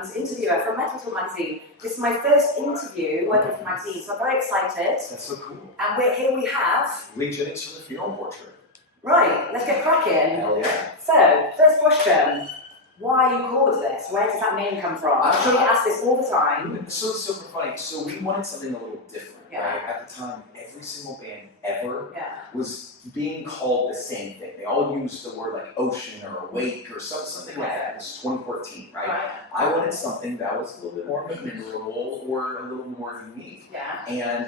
and interviewer from MetalTalk magazine. This is my first interview working for the magazine, so I'm very excited. That's so cool. And here we have... Lee Jennings from the Funeral Portrait. Right, let's get cracking. Hell yeah. So, first question. Why are you called this? Where does that name come from? I'm sure you ask this all the time. So it's super funny. So we wanted something a little different, right? At the time, every single band ever was being called the same thing. They all used the word like ocean or awake or something like that. It was 2014, right? I wanted something that was a little bit more memorable or a little more unique. And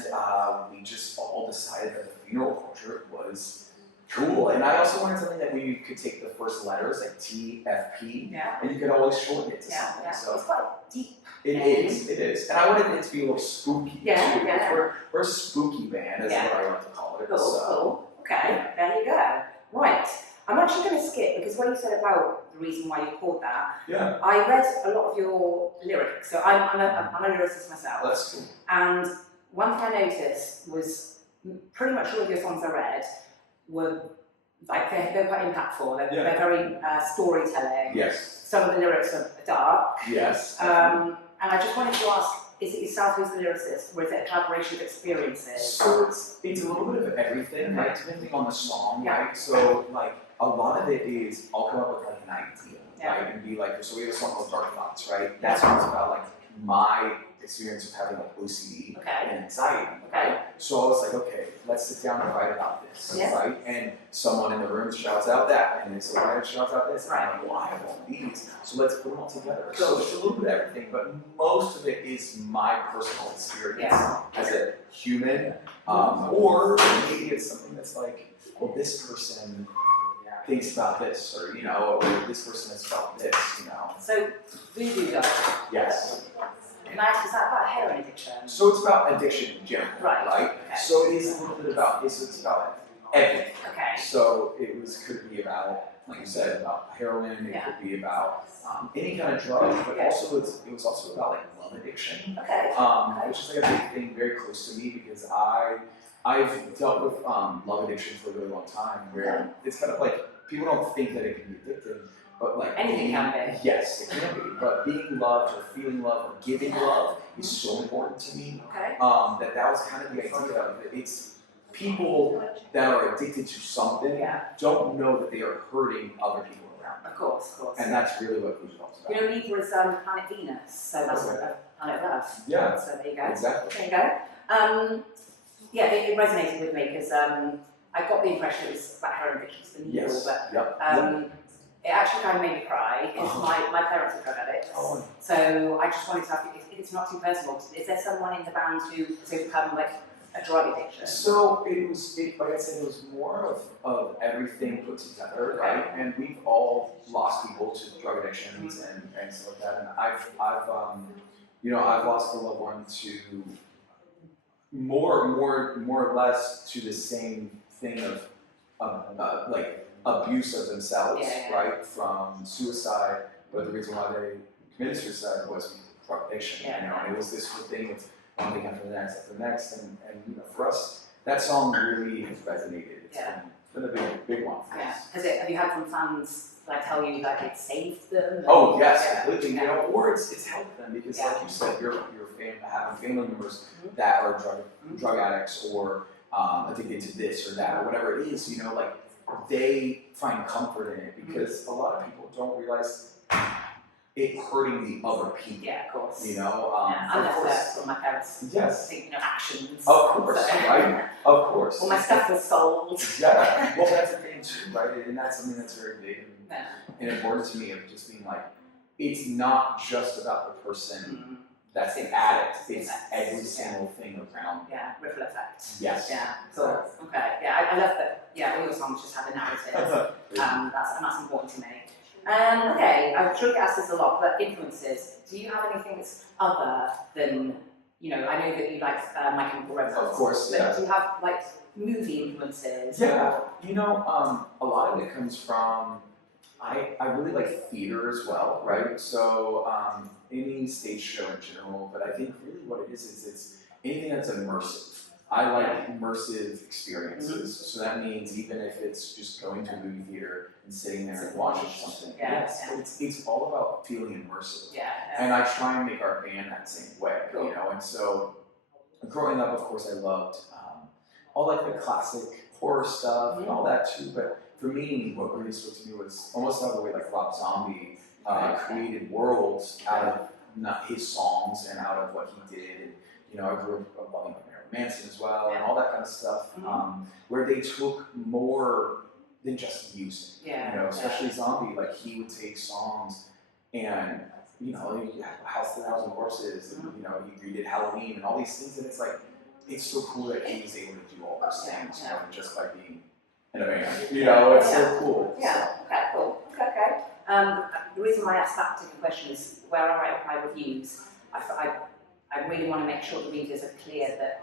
we just all decided that the Funeral Portrait was cool, and I also wanted something that we could take the first letters, like TFP, and you could always shorten it to something. So it's quite deep. It is. And I wanted it to be a little spooky, too. We're a spooky band, is what I like to call it. Cool. Okay, there you go. Right, I'm actually going to skip, because when you said about the reason why you called that, I read a lot of your lyrics, so I'm a lyricist myself. That's cool. And one thing I noticed was pretty much all of your songs I read were like they're quite impactful. They're very storytelling. Yes. Some of the lyrics are dark. Yes. And I just wanted to ask: is it yourself who's the lyricist, or is it a collaboration of experiences? So it's a little bit of everything, right? Depending on the song, right? So like a lot of it is I'll come up with like an idea, right, and be like, so we have a song called Dark Thoughts, right? That song's about like my experience of having like OCD and anxiety. So I was like, okay, let's sit down and write about this, right? And someone in the room shouts out that, and it's a writer shouts out this, and I'm like, well, I have all these, so let's put them all together. So it's a little bit of everything, but most of it is my personal experience as a human, or maybe it's something that's like, well, this person thinks about this, or or this person has felt this, So, Voodoo Doll. Yes. Can I ask, is that about heroin addiction? So it's about addiction in general, right? Okay. So it is a little bit about it's about everything. Okay. So could be about, like you said, about heroin. It could be about any kind of drug, but also it was also about like love addiction. Okay. Which is like a big thing, very close to me, because I've dealt with love addiction for a really long time, where it's kind of like people don't think that it can be addictive. But like anything can be. Yes, it can be. But being loved or feeling love or giving love is so important to me. That was kind of the idea of it. It's people that are addicted to something don't know that they are hurting other people around. Of course. And that's really what Voodoo Doll is about. Libra is planet Venus, so that's planet Earth. Yeah. So there you go. Exactly. There you go. It resonated with me because I got the impression it was about heroin addiction to the needle, but it actually kind of made me cry because my parents are drug addicts. So I just wanted to ask if it's not too personal, is there someone in the band who has overcome like a drug addiction? So like I said, it was more of everything put together, right? And we've all lost people to drug addictions and stuff like that. And I've lost a loved one to more or less to the same thing of like abuse of themselves, right, from suicide, but the reason why they committed suicide was drug addiction, and it was this whole thing with one thing after the next, and for us, that song really has resonated. It's been a big one for us. Have you had some fans like tell you like it saved them? Oh yes, completely. Or it's helped them because, like you said, you're having family members that are drug addicts or addicted to this or that or whatever it is, like. They find comfort in it because a lot of people don't realize it hurting the other people. Yeah, of course. I left that from my parents. Yes. Actions. Of course, right? Of course. Well, my stuff was sold. Well, that's the thing too, right? And that's something that's very big and important to me, of just being like, it's not just about the person that's an addict. It's every single thing around. Ripple effect. Yes. Cool. Okay. I love that. All your songs just have a narrative. That's important to me. Okay, I'm sure you get asked this a lot, but influences. Do you have anything that's other than, I know that you like My Chemical Romance. Of course, but do you have like movie influences? Yeah, a lot of it comes from, I really like theater as well, right? So any stage show in general, but I think really what it is it's anything that's immersive, I like immersive experiences. So that means even if it's just going to a movie theater and sitting there and watching something, it's all about feeling immersive. And I try and make our band that same way, you know. And so growing up, of course, I loved all like the classic horror stuff and all that too. But for me, what really spoke to me was almost the way like Rob Zombie created worlds out of his songs and out of what he did. And, you know, I grew up loving Manson as well, and all that kind of stuff, where they took more than just music. You know, especially Zombie, like he would take songs and, you know, House of the Thousand Corpses, and, you know, he redid Halloween and all these things, and it's like, it's so cool that he was able to do all those things, you know, just by being in a band. You know, it's so cool. Okay, cool. Okay. The reason why I asked that particular question is where I write my reviews, I really want to make sure the readers are clear that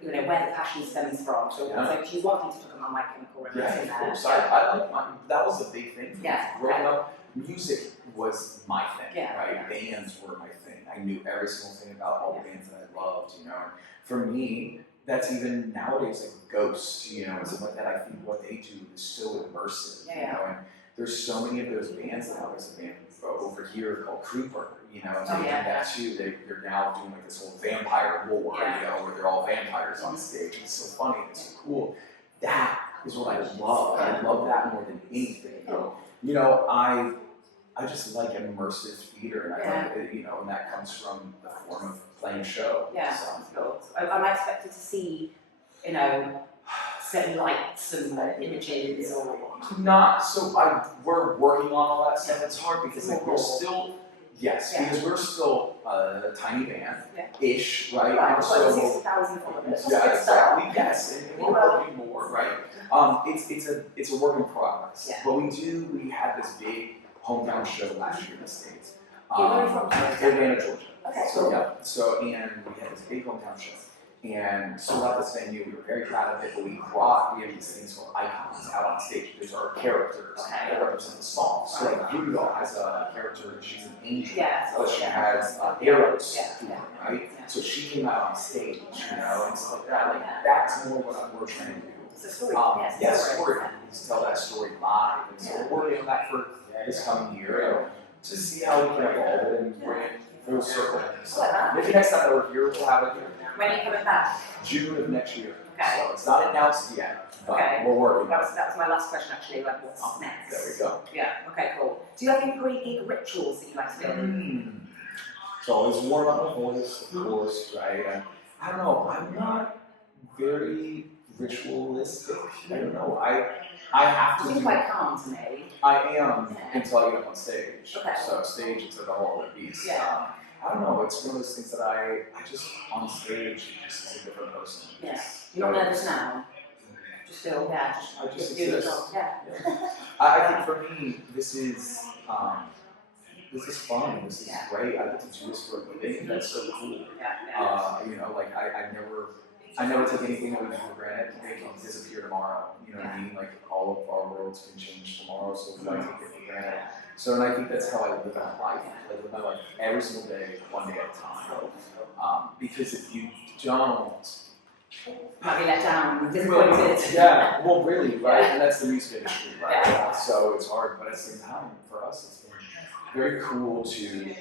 you know where the passion stems from. So, do you want me to talk about My Chemical Romance in there? Of course. I like that was a big thing for me. Growing up, music was my thing, right? Bands were my thing. I knew every single thing about all the bands that I loved, you know. And for me, that's even nowadays like Ghost, you know, and stuff like that. I think what they do is so immersive, you know. And there's so many of those bands now. There's a band over here called Creeper, you know, and they do that too. They're now doing like this whole vampire war, you know, where they're all vampires on stage. It's so funny, it's so cool. That is what I love. I love that more than anything. You know, I just like immersive theater, and I like, you know, and that comes from the form of playing a show. So, am I expected to see, you know, certain lights and images or? Not so. We're working on all that stuff. It's hard because like, we're still because we're still a tiny band ish, right? Right. So 60,000 followers. Exactly. Yes, and we're working more, right? It's a work in progress. But we had this big hometown show last year in the States. Where are you from? Atlanta, Georgia. Okay. So and we had this big hometown show. And sold out this venue. We were very proud of it, but we have these things called icons out on stage. These are characters that represent the song. So like Voodoo Doll has a character, she's an angel, but she has arrows through her, right? So she came out on stage, you know, and stuff like that. Like that's more what we're trying to do. It's a story. Story. To tell that story live. And so we're working on that for this coming year to see how we can evolve it and bring it full circle. So maybe next time that we're here, we'll have it here. When are you coming back? June of next year. Okay. So it's not announced yet, but we're working. That was my last question actually, like what's next? There we go. Yeah, okay, cool. Do you have any pre-gig rituals that you like to do? So always warm up my voice, of course, right? And I don't know, I'm not very ritualistic. I don't know. I have to. You're quite calm to me. I am until I get up on stage. Okay. So stage, it's like a whole other beast. I don't know, it's one of those things that I just, on stage, just is a different person. You're not nervous now? Just feel, just do it. I think for me, this is fun, this is great, I get to do this for a living, that's so cool. You know, like I never take anything that we do for granted. They can disappear tomorrow. You know what I mean? Like all of our worlds can change tomorrow, so I take it for granted. So, and I think that's how I live my life. I live my life every single day, one day at a time. Because if you don't, might be let down, disappointed. Well, really, right? And that's the music industry, right? So it's hard, but at the same time, for us, it's been very cool to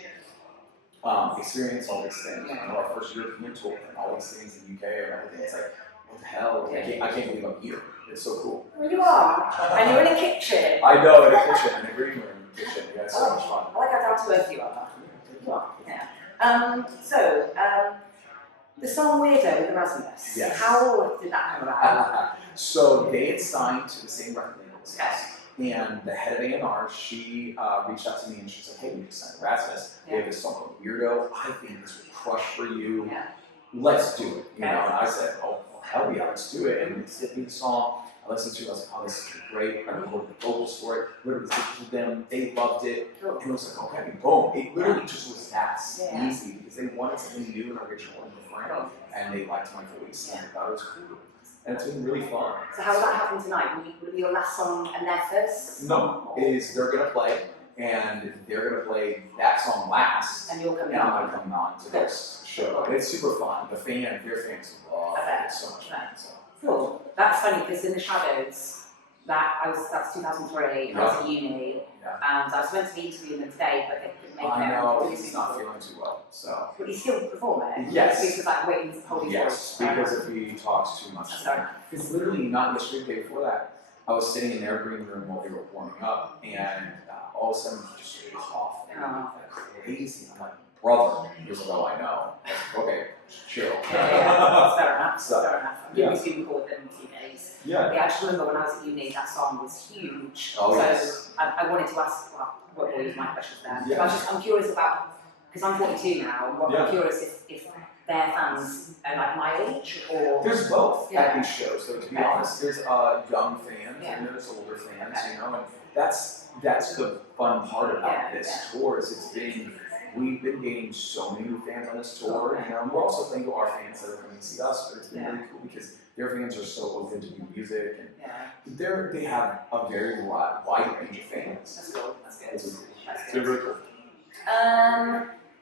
experience all these things. You know, our first European tour and all these things in the UK and everything. It's like, what the hell? I can't believe I'm here. It's so cool. Well, you are, and you're in a kitchen. I know, in a kitchen, in a green room kitchen. Yeah, it's so much fun. I like how down to earth you are. So, the song Weirdo with Rasmus. Yes. How did that come about? So they had signed to the same record label as us. And the head of A&R, she reached out to me and she said, hey, we just signed Rasmus. We have this song called Weirdo. I think this would crush for you. Let's do it. You know, and I said, oh, well, hell yeah, let's do it. And they sent me the song. I listened to it. I was like, oh, this is great. I recorded the vocals for it. Literally with them. They loved it. And it was like, okay, boom. It literally just was that easy because they wanted something new and original and different. And they liked my voice and they thought it was cool. And it's been really fun. So how will that happen tonight? Will it be your last song and their first? No, they're gonna play, and they're gonna play that song last. And you're coming on. And I'm gonna come on to this show. And it's super fun. Their fans love it. it's so much fun. So. Cool. That's funny because in the shadows, that's 2003. I was at uni, and I was meant to be interviewing them today, but they couldn't make it. I know he's not feeling too well, so. But he's still performing. Yes. Because like waiting to hold his Yes, voice. because if he talks too much. Because literally not yesterday, the day before that, I was sitting in their green room while they were warming up, and all of a sudden he just started coughing like crazy. I'm like, brother, he's like, oh, I know. Okay, chill. Yeah. Fair enough. So, fair enough. I'm going to be super cool with them in 2 days. Yeah. I just remember when I was at uni, that song was huge. Oh, so yes. I wanted to ask, well, what was my questions there? Yeah. I'm curious about, because I'm 42 now, I'm curious if their fans are like my age or. There's both at these shows. So to be honest, there's young fans and there's older fans, you know, and that's the fun part about this tour is we've been gaining so many new fans on this tour, you know, and we're also thankful to our fans that are coming to see us, but it's been really cool because their fans are so open to new music and they have a very wide range of fans. That's cool. That's good. It's really cool.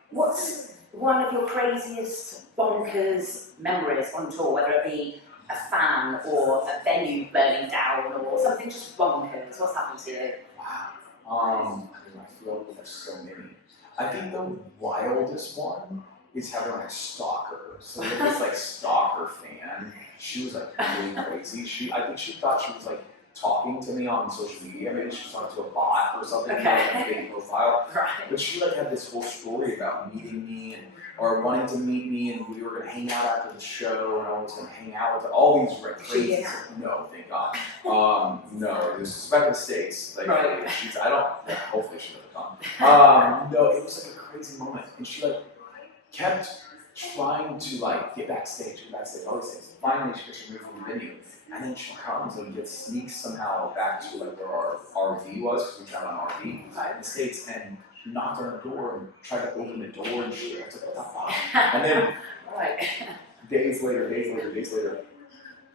What's one of your craziest bonkers memories on tour, whether it be a fan or a venue burning down or something just bonkers? What's happened to you? Wow. I feel like there's so many. I think the wildest one is having like a stalker. So there's this like stalker fan. She was like really crazy. I think she thought she was like talking to me on social media. Maybe she was talking to a bot or something, like a fake profile. Right. But she like had this whole story about meeting me or wanting to meet me, and we were gonna hang out after the show, and I was gonna hang out with all these crazy. No, thank God. No, it was back in the States. Like, hopefully she would have come. No, it was like a crazy moment, and she like kept trying to like get backstage, all these things. Finally, she gets removed from the venue, and then she comes and sneaks somehow back to like where our RV was, because we traveled on RV in the States, and knocked on the door and tried to open the door and shit. I was like, what the fuck? And then days later,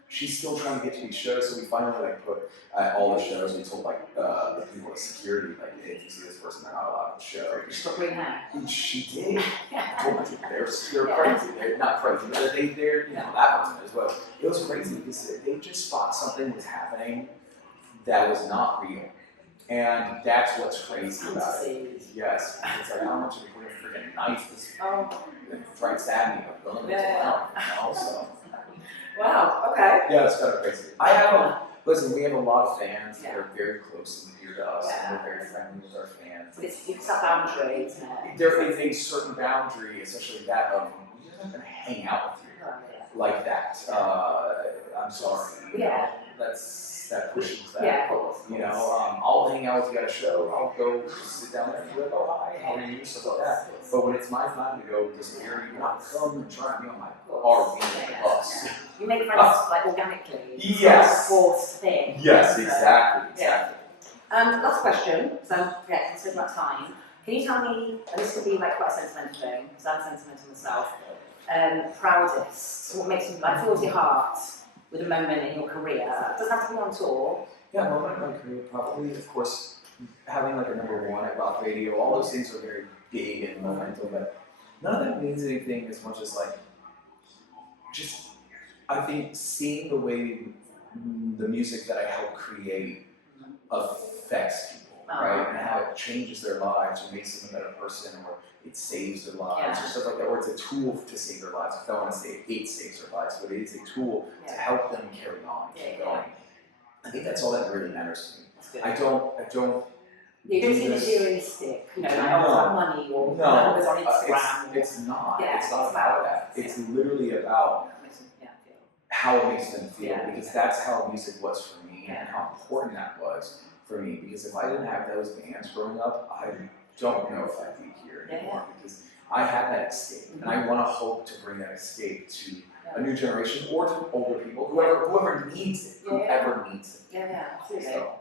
she's still trying to get to these shows, so we finally like put at all the shows, we told like the people at security, like, hey, if you see this person, they're not allowed to show. She's got green hair. And she did. I told her, they're crazy. They're not crazy, but they're, you know, that person as well. It was crazy because they just thought something was happening that was not real. And that's what's crazy about it. Yes. It's like, I don't want you to bring a freaking knife to try and stab me. I'm going to out, you know, so. Wow, okay. Yeah, it's kind of crazy. Listen, we have a lot of fans that are very close and dear to us, and we're very friendly with our fans. But it's a boundary, isn't it? There is a certain boundary, especially that of, we're not going to hang out with you like that. I'm sorry. Yeah. That pushes that. Yeah, of course. You know, I'll hang out with you at a show, I'll go sit down there and be like, oh, hi, how are you, stuff like that. But when it's my time to go disappear, you're not come and try to be on my RV bus. You make friends like organically. Yes. It's not a forced thing. Yes, exactly. Last question, so it's so much time. Can you tell me, and this could be like quite a sentimental thing, because I'm sentimental myself, proudest, what makes you, like, fills your heart with a moment in your career? It doesn't have to be on tour. Yeah, moment in my career, probably, of course, having like a #1 at rock radio, all those things are very big and monumental, but none of that means anything as much as like, just, I think seeing the way the music that I help create affects people, right? And how it changes their lives or makes them a better person, or it saves their lives, or stuff like that, or it's a tool to save their lives. I don't want to say it saves their lives, but it is a tool to help them carry on, keep going. I think that's all that really matters to me. I don't. You don't see materialistic, you know, like have money or numbers on Instagram. It's not. It's not about that. It's literally about how it makes them feel, because that's how music was for me and how important that was for me. Because if I didn't have those bands growing up, I don't know if I'd be here anymore. Because I had that escape, and I want to hope to bring that escape to a new generation or to older people, whoever needs it, whoever needs it. Absolutely. So,